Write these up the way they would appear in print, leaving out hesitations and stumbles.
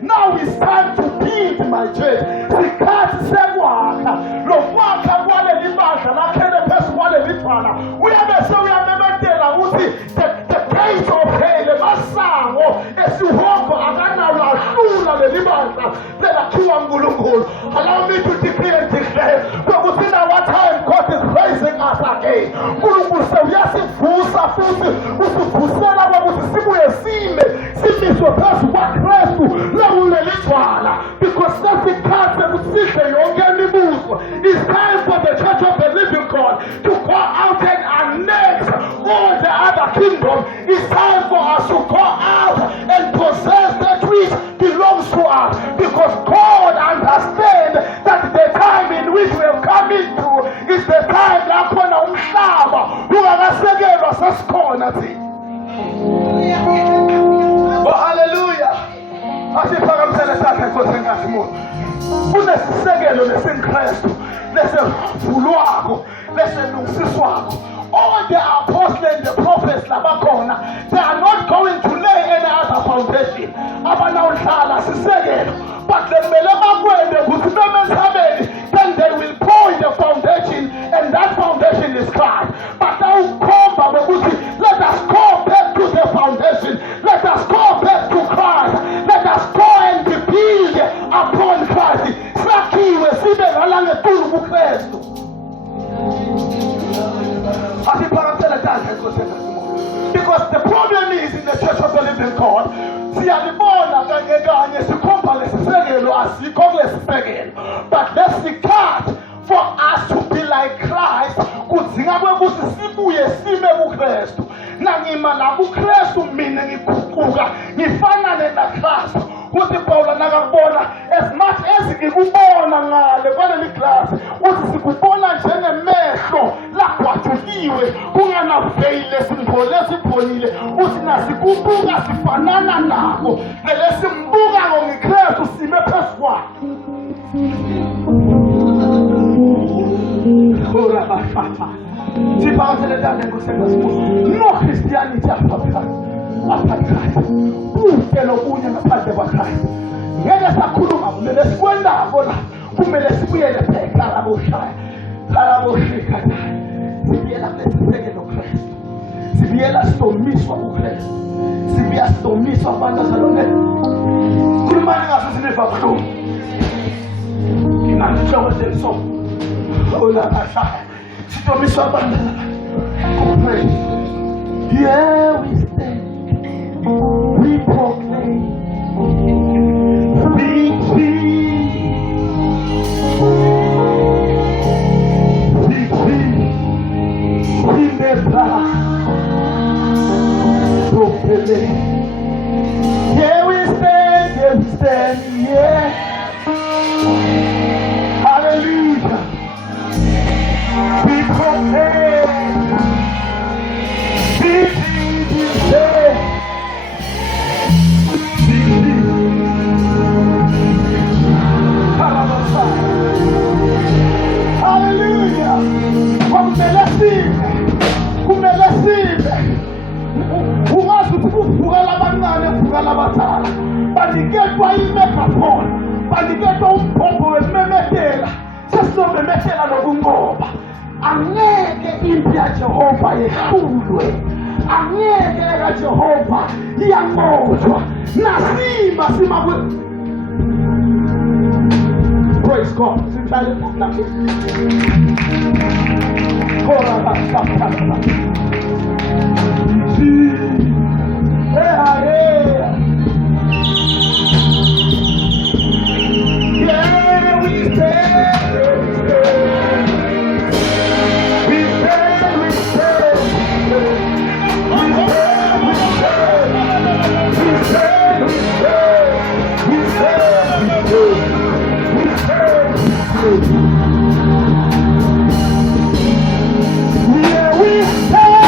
Now it's time to build my church. We are never tell the gates of hell, as you hope, allow me to declare and declare that within our time, God is raising us again. Because nothing it's time for the church of the living God to go out and annex all the other kingdom. It's time for us to go out and possess that which belongs to us, because God understands that the time in which we have come into is the time that oh, hallelujah. Kunesisekelo lesinKristu lesevulwako leselungisiswako. All the apostles and the prophets labakhona, they are not going to lay any other foundation abanawuhlala sisekelo, but then they will pour in the foundation, and that foundation is Christ. But now let us go back to the foundation. Let us go back to Christ. Let us go and be built upon Christ. Because the problem is in the church of the living God, but that's the card for us to be like Christ. As much as ngikubona ngale kwaleli class uthi sikubona njengemehlo lagwajuliwe kunganaveyile simphole siphonile uthi nasikubuka sifanana nabo lesimbuka ngokristu sime phezu kwakhe. No Christianity apart Christ. Kuhle lokunye ngaphandle kwaKristu. Ngeke sakhuluma kumele sikwendako la. Kumele sibuyele phela laboshaya. Laboshika. Sibuyela kulesekelo Kristu. Sibuyela sidomiswa kuKristu. Sibuyela sidomiswa abantu salone. Khulumani ngaso siniva buhlungu. Ngingangitsho nje ola bashaya. Sidomiswa abantu kuKristu. Here we stand. We proclaim victory, victory in the blood of the Lamb. Here we stand, yeah. Hallelujah. We proclaim victory this day. Hallelujah. Kumele sibe ungazi ukuvuka labancane uvuka labadala baniketwa imegaphone baniketwa umpompo wememethela sesizomemethela nokunqoba. Angeke impi yaJehova yehlulwe, angeke kaJehova iyanqotshwa nasimba simakwe. Praise God. Yeah, we stand.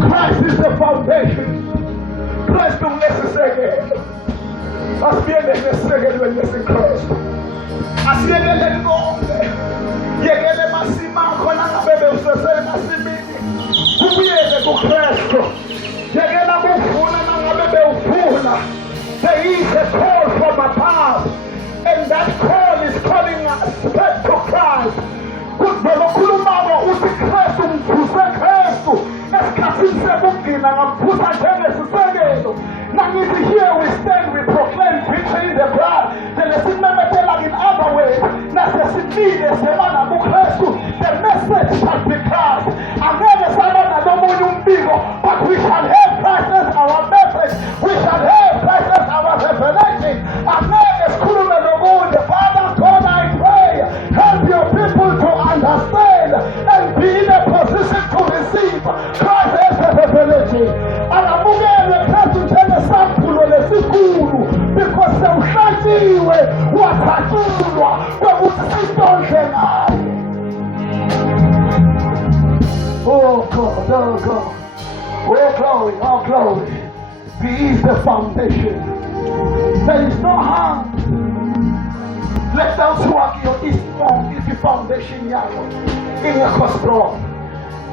Christ is the foundation. Christ don't necessarily. As we are necessarily when we in Christ. As we are letting go. Yegele masima kona ngabebe usese masimini. Kubiyele ku Christ. Yegela kufuna ngabebe ufuna. There is a call from above, and that call is calling us back to Christ. Kukhuluma uthi Kristu umvusa Kristu esikhathini sebungina ngamvusa njengesisekelo. Nangithi here we stand, we proclaim victory in the blood. Then simemethela in other ways. Nasesimile semana kuKristu. The message shall be Christ. Angeke sabona nomunye umbiko, but we shall have Christ as our message. We shall have Christ as our revelation. Angeke sikhulume nomunye. Father God, I pray, help your people to understand and be in a position to receive Christ as a revelation. Angamukele Kristu njengesambulo lesikhulu, because sewuhlatshiwe wathatshulwa kwekuthi sisondle ngaye. Oh God, oh God, oh glory, oh glory. He is the foundation. There is no harm. Let those who are here is strong, is the foundation yabo ingekho strong.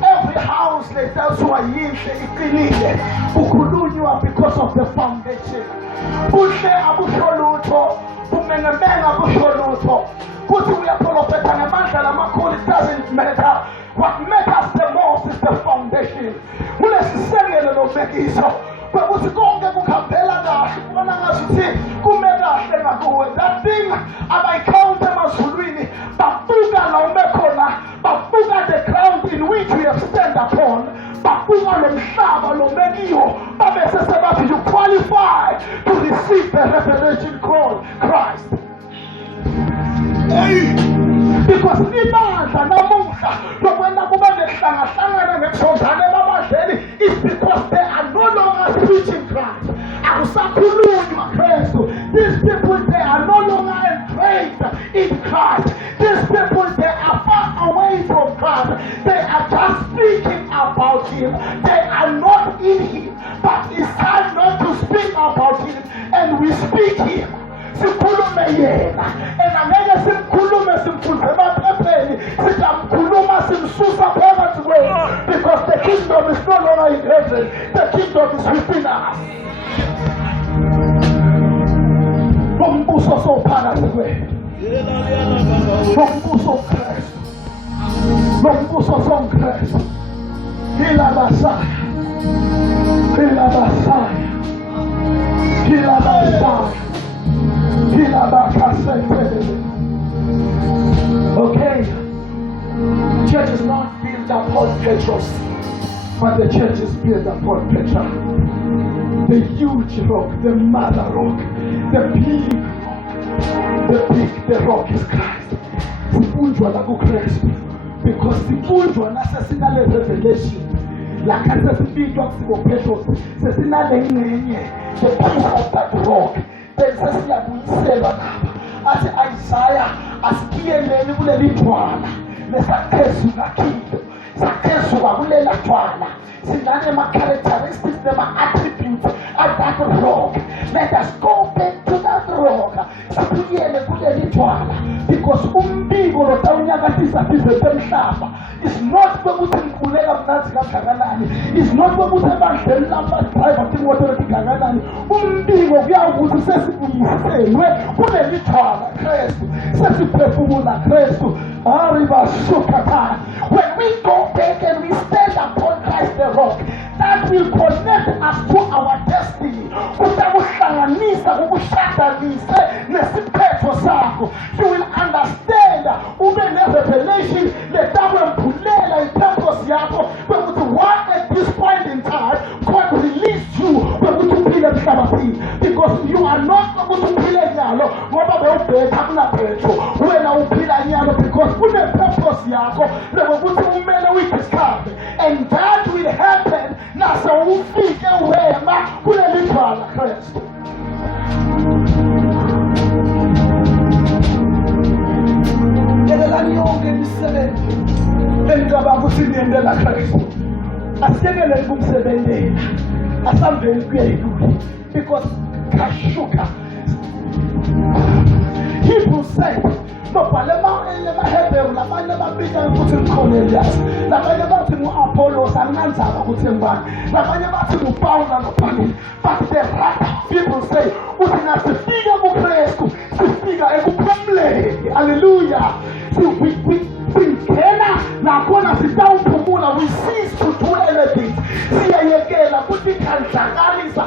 Every house let those who are yinhle iqinile ukhulunywa because of the foundation. Buhle abusho lutho, bumengemenga abusho lutho. Kuthi uyaprofetha ngamandla lamakhulu, it doesn't matter. What matters the most is the foundation. Kulesisekelo lobekiso. Kwekuthi konke kukhambela kahle, kubona ngasuthi kume kahle ngakuwe. That thing abayikhawunti emazulwini babuka la umekhona, babuka the ground in which we have stand upon, babuka lo mhlaba lo mekiwo, babe sesebathi you qualify to receive the revelation called Christ. Because ibandla namuhla lokwenda kube nehlanga ngekusonzana ebabadleli is because they are no longer preaching Christ. Akusakhulunywa Kristu. These people, they are no longer entrenched in Christ. These people, they are far away from Christ. They are just speaking about Him. They are not in Him. But it's time not to speak about Him, and we speak Him. Sikhulume yena, angeke simkhulume simfunze emaphepheni, sitamkhuluma simsusa phakathi kwethu, because the kingdom is no longer in heaven, the kingdom is within us. Lombuso sophakathi kwethu, lombuso Kristu, lombuso soKristu. Ilabasaya, ilabasaya, ilabasaya. Okay, church is not built upon Petros, but the church is built upon Petra, the huge rock, the mother rock, the big rock. The rock is Christ. Sifundwa la kuKristu, because sifundwa nasesinale revelation. La kase sifundwa kusibo Petros, sesinale ngcenye, the piece of that rock. Sesiyabuyiselwa ngapha athi Isaiah asikiyeleni kuleli thwala lesakhezuka khilo sakhezuka kulela thwala sinane ma characteristics nema attributes at that rock. Let us go back to that rock sikiyele kuleli thwala, because umbiko lo tawunyakatisa size semhlaba is not kwekuthi ngikulela mnanzi kangakanani, is not kwekuthi ebandleni lamba driver timoto kangakanani. Umbiko kuyawukuthi sesibuyiselwe kuleli thwala Kristu, sesiphefumula Kristu. When we go back and we stand upon Christ the rock, that will connect us to our destiny. You will understand revelation what at this point in time God released you because you are not going to kill because purpose and that will happen. Now uze ufike wema kuleli dwala Kristu. Ngelelani yonke imisebenzi engicabanga ukuthi niyendela Kristu. Asiyekeleni kumsebenzela. Asambeni kuyayilula. Because kashuka. Hebrew said, nobhale emaHebrew labanye babika ukuthi Cornelius, labanye bathi uApollos anganzaba ukuthi ngubani, labanye bathi uPaul noPaul, but the right people say uthi nasifika kuKristu sifika ekuphumuleni. Hallelujah. Singena nakhona sitawuphumula, we cease to do anything. Siyayekela ukuthi khandlakalisa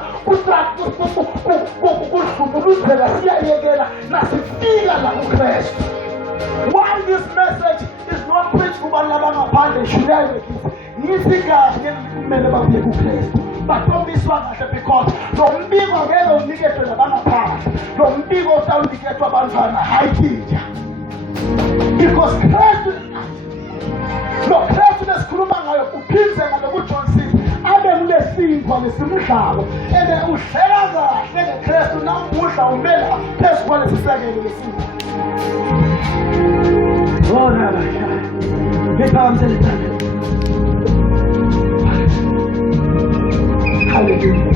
kuhlumuluzela, siyayekela nasifika la kuKristu. Why this message is not preached kubantu abangaphandle shuyayekisa ngithi kahle kumele babuye kuKristu bathomiswa kahle, because lo mbiko ngeke unikethwe nabangaphandle, lo mbiko utawunikethwa abantwana hayithinja. Because Kristu lo Kristu lesikhuluma ngayo uphindze ngalo kuJohn 6 abe kulesipho lesimdlalo ende uhleka kahle ngeKristu namudla umela phezu kwalesisekelo lesipho. Oh naba ngithamselithanda. Hallelujah.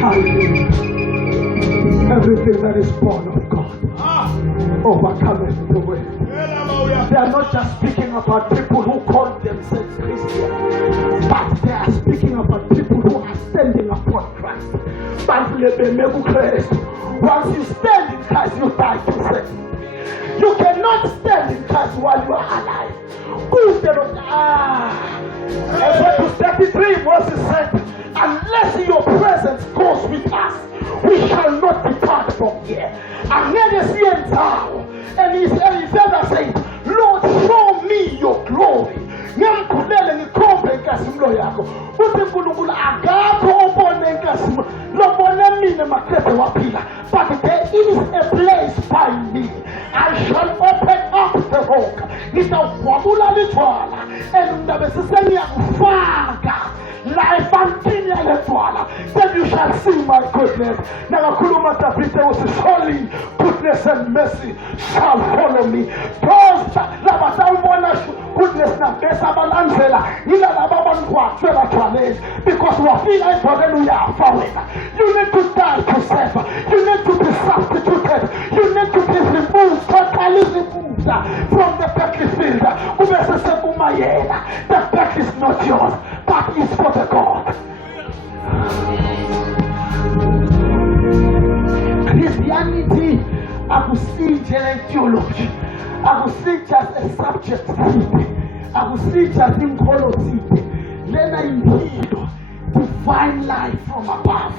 Hallelujah. Everything that is born of God overcometh the world. They are not just speaking about people who call themselves Christians, but they are speaking about people who are standing upon Christ. Once you stand in Christ, you die to sin. You cannot stand in Christ while you are alive. Exodus 33 verses said, unless your presence goes with us, we shall not depart from here. And he further said, Lord, show me your glory. But there is a place by me. I shall open up the rock. Then you shall see my goodness. Surely goodness and mercy shall follow me. Goodness na besa balanzela ila lababa nkwatshela challenge, because wafika ibhodeni uyafawela. You need to die to self. You need to be substituted. You need to be removed, totally removed from the battlefield. The battle is not yours, but it's for the God. Christianity, I will see just theology. I will see just a subject seed. I will see just in color seed. Then I need divine life from above.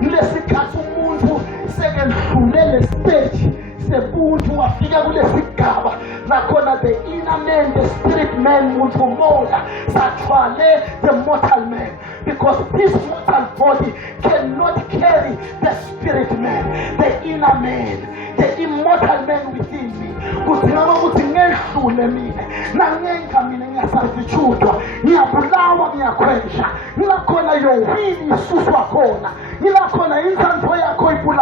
Lesikhathi umuntu sekedlulele stage sebuntu wafika kulesigaba nakhona the inner man, the spirit man muntu moya sathwale the mortal man, because this mortal body cannot carry the spirit man, the inner man, the immortal man within me. Kuthina ukuthi ngedlule mina nangenga mina ngiyasazijudwa, ngiyabulawa, ngiyakhwesha, ngilakhona yowini isuswa khona, ngilakhona